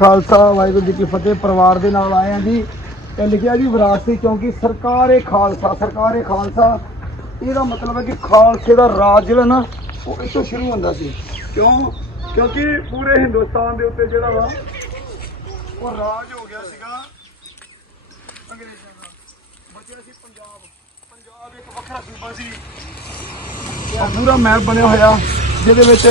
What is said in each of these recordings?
ਖਾਲਸਾ ਵਾਹਿਗੁਰੂ ਜੀ ਕੀ ਫਤਿਹ, ਪਰਿਵਾਰ ਦੇ ਨਾਲ ਆਏ ਹਾਂ ਜੀ। ਤੇ ਲਿਖਿਆ ਜੀ ਵਿਰਾਸਤੀ ਕਿਉਂਕਿ ਸਰਕਾਰ ਏ ਖਾਲਸਾ, ਸਰਕਾਰ ਏ ਖਾਲਸਾ। ਇਹਦਾ ਮਤਲਬ ਹੈ ਕਿ ਖਾਲਸੇ ਦਾ ਰਾਜ ਜਿਹੜਾ ਨਾ ਉਹ ਇੱਥੋਂ ਸ਼ੁਰੂ ਹੁੰਦਾ ਸੀ। ਕਿਉਂ? ਕਿਉਂਕਿ ਪੂਰੇ ਹਿੰਦੁਸਤਾਨ ਦੇ ਉੱਤੇ ਜਿਹੜਾ ਵਾ, ਉਹ ਰਾਜ ਹੋ ਗਿਆ ਸੀਗਾ। ਅੰਗਰੇਜ਼ਾਂ ਦਾ। ਬਚਿਆ ਸੀ ਪੰਜਾਬ। ਪੰਜਾਬ ਇੱਕ ਵੱਖਰਾ ਸੂਬਾ ਸੀ। ਇਹ ਪੂਰਾ ਮੈਪ ਬਣਿਆ ਹੋਇਆ, ਜਿਹਦੇ ਵਿੱਚ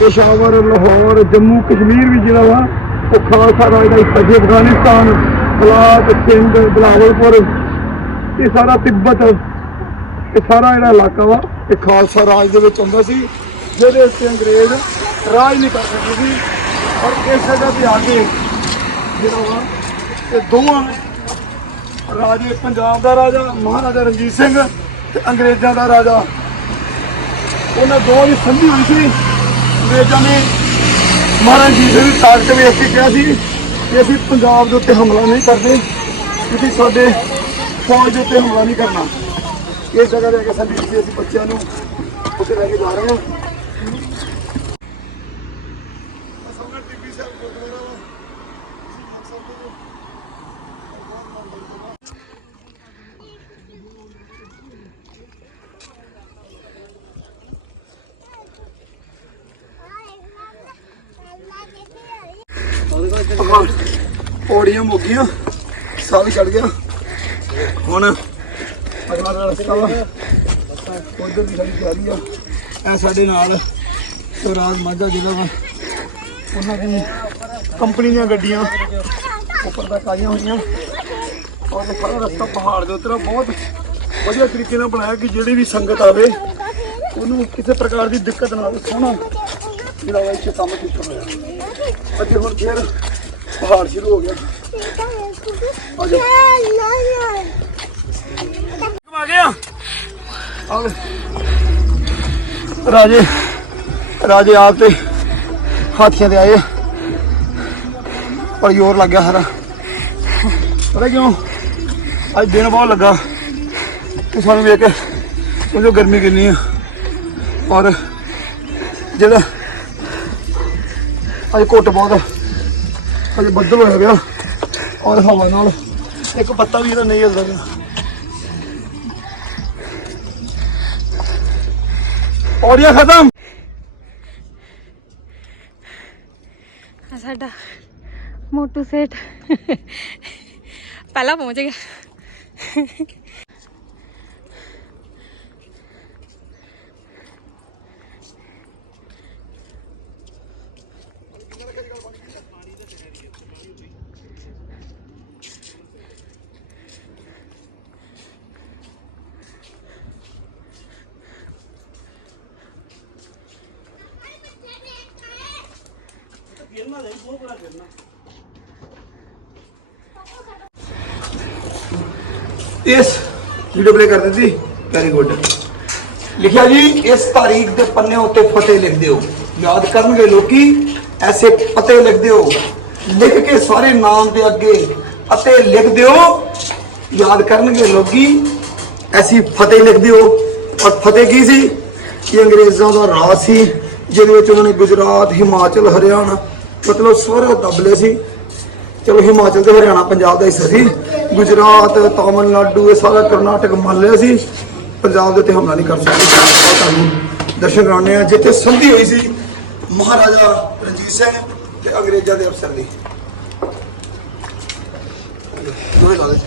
ਪੇਸ਼ਾਵਰ, ਲਾਹੌਰ, ਜੰਮੂ, ਕਸ਼ਮੀਰ ਵੀ ਜਿਹੜਾ ਵਾ ਉਹ ਖਾਲਸਾ ਰਾਜ ਦਾ ਹਿੱਸਾ ਸੀ ਅਫਗਾਨਿਸਤਾਨ, ਬਲਾਕ ਸਿੰਘ ਬਲਾਵਲਪੁਰ। ਇਹ ਸਾਰਾ ਤਿੱਬਤ, ਇਹ ਸਾਰਾ ਜਿਹੜਾ ਇਲਾਕਾ ਵਾ, ਇਹ ਖਾਲਸਾ ਰਾਜ ਦੇ ਵਿੱਚ ਆਉਂਦਾ ਸੀ, ਜਿਹਦੇ ਉੱਤੇ ਅੰਗਰੇਜ਼ ਰਾਜ ਨਹੀਂ ਕਰ ਸਕਦੇ ਸੀ। ਔਰ ਇਸ ਜਗ੍ਹਾ ਤੇ ਆ ਕੇ ਜਿਹੜਾ ਵਾ, ਇਹ ਦੋਵਾਂ ਰਾਜੇ, ਪੰਜਾਬ ਦਾ ਰਾਜਾ, ਮਹਾਰਾਜਾ ਰਣਜੀਤ ਸਿੰਘ ਤੇ ਅੰਗਰੇਜ਼ਾਂ ਦਾ ਰਾਜਾ। ਉਹਨਾਂ ਦੋਵਾਂ ਦੀ ਸੰਧੀ ਹੋਈ ਸੀ। ਅੰਗਰੇਜ਼ਾਂ ਨੇ ਮਹਾਰਾਜ ਜੀ ਦੇ ਤਾਕਤ ਵੇਖ ਕੇ ਕਿਹਾ ਸੀ ਕਿ ਅਸੀਂ ਪੰਜਾਬ ਦੇ ਉੱਤੇ ਹਮਲਾ ਨਹੀਂ ਕਰਦੇ ਤੁਸੀਂ ਸਾਡੇ ਫੌਜ ਦੇ ਉੱਤੇ ਹਮਲਾ ਨਹੀਂ ਕਰਨਾ। ਇਸ ਜਗ੍ਹਾ ਤੇ ਅੱਗੇ ਕੇ ਸੰਧੀ ਅਸੀਂ ਬੱਚਿਆਂ ਨੂੰ ਉੱਥੇ ਲੈ ਕੇ ਜਾ ਰਹੇ ਹਾਂ। ਹਾਂ, ਪੌੜੀਆਂ ਮੁੱਕ ਸਾਲ ਚੜ ਗਿਆ। ਹੁਣ ਅਗਲਾ ਰਸਤਾ ਵਾ। ਉਧਰ ਦੀ ਸਾਡੀ ਤਿਆਰੀ ਆ। ਇਹ ਸਾਡੇ ਨਾਲ ਰਾਜ ਮਾਝਾ ਜਿਹੜਾ ਵਾ। ਉਹਨਾਂ ਦੀ ਕੰਪਨੀ ਦੀਆਂ ਗੱਡੀਆਂ ਉੱਪਰ ਤੱਕ ਆਈਆਂ ਹੋਈਆਂ। ਔਰ ਸਾਰਾ ਰਸਤਾ ਪਹਾੜ ਦੇ ਉੱਤੇ ਬਹੁਤ ਵਧੀਆ ਤਰੀਕੇ ਨਾਲ ਬਣਾਇਆ ਕਿ ਜਿਹੜੀ ਵੀ ਸੰਗਤ ਆਵੇ, ਉਹਨੂੰ ਕਿਸੇ ਪ੍ਰਕਾਰ ਦੀ ਦਿੱਕਤ ਨਾ ਆਵੇ। ਸੋਹਣਾ ਜਿਹੜਾ ਵਾ ਇੱਥੇ ਕੰਮ ਕੀਤਾ ਹੋਇਆ। ਅੱਗੇ ਹੁਣ ਫੇਰ ਪਹਾੜ ਸ਼ੁਰੂ ਹੋ ਗਿਆ। ਆ ਜਾ ਆ ਗਿਆ ਆ। ਲੈ। ਰਾਜੇ ਰਾਜੇ ਆਪ ਤੇ ਹਾਥੀਆਂ ਤੇ ਆਏ। ਪਰ ਜ਼ੋਰ ਲੱਗ ਗਿਆ ਸਾਰਾ। ਪਤਾ ਕਿਉਂ? ਅੱਜ ਦਿਨ ਬਹੁਤ ਲੱਗਾ। ਤੇ ਸਾਨੂੰ ਵੇਖ ਕੇ ਕਿਉਂਕਿ ਗਰਮੀ ਕਿੰਨੀ ਆ। ਔਰ ਜਿਹੜਾ ਅੱਜ ਘੁੱਟ ਬਹੁਤ ਆ। ਅੱਜ ਬੱਦਲ ਹੋਇਆ ਪਿਆ। ਔਰ ਹਵਾ ਨਾਲ। ਇੱਕ ਪੱਤਾ ਵੀ ਇਹਦਾ ਨਹੀਂ ਹਿਲਦਾ ਪਿਆ। ਔਰੀਆ ਖਤਮ। ਆ ਸਾਡਾ ਮੋਟੂ ਸੇਠ। ਪਹਿਲਾਂ ਪਹੁੰਚ ਗਿਆ। ਇਸ ਵੀਡੀਓ ਪਲੇ ਕਰ ਦਿੱਤੀ? ਵੈਰੀ ਗੁੱਡ ਲਿਖਿਆ ਜੀ, ਇਸ ਤਾਰੀਖ ਦੇ ਪੰਨੇ ਉੱਤੇ ਫਤਿਹ ਲਿਖ ਦਿਓ। ਯਾਦ ਕਰਨਗੇ ਲੋਕੀ, ਐਸੇ ਪਤੇ ਲਿਖ ਦਿਓ। ਲਿਖ ਕੇ ਸਾਰੇ ਨਾਮ ਦੇ ਅੱਗੇ ਅਤੇ ਲਿਖ ਦਿਓ। ਯਾਦ ਕਰਨਗੇ ਲੋਕੀ, ਐਸੀ ਫਤਿਹ ਲਿਖ ਦਿਓ। ਔਰ ਫਤਿਹ ਕੀ ਸੀ? ਕਿ ਅੰਗਰੇਜ਼ਾਂ ਦਾ ਰਾਜ ਸੀ, ਜਿਹਦੇ ਵਿੱਚ ਉਹਨਾਂ ਨੇ ਗੁਜਰਾਤ, ਹਿਮਾਚਲ, ਹਰਿਆਣਾ ਮਤਲਬ ਸਾਰੇ ਦੱਬ ਸੀ। ਚਲੋ ਹਿਮਾਚਲ ਤੇ ਹਰਿਆਣਾ, ਪੰਜਾਬ ਦਾ ਹਿੱਸਾ ਸੀ। ਗੁਜਰਾਤ, ਤਾਮਿਲਨਾਡੂ, ਇਹ ਸਾਰਾ ਕਰਨਾਟਕ ਮੰਨ ਲਿਆ ਸੀ। ਪੰਜਾਬ ਦੇ ਉੱਤੇ ਹਮਲਾ ਨਹੀਂ ਕਰ ਸਕਦੇ। ਤੁਹਾਨੂੰ ਦਰਸ਼ਨ ਕਰਾਉਣੇ ਆ ਜਿੱਥੇ ਸੰਧੀ ਹੋਈ ਸੀ, ਮਹਾਰਾਜਾ ਰਣਜੀਤ ਸਿੰਘ ਤੇ ਅੰਗਰੇਜ਼ਾਂ ਦੇ ਅਫਸਰ ਦੀ ਦੋਵੇਂ ਲਾ ਦੇ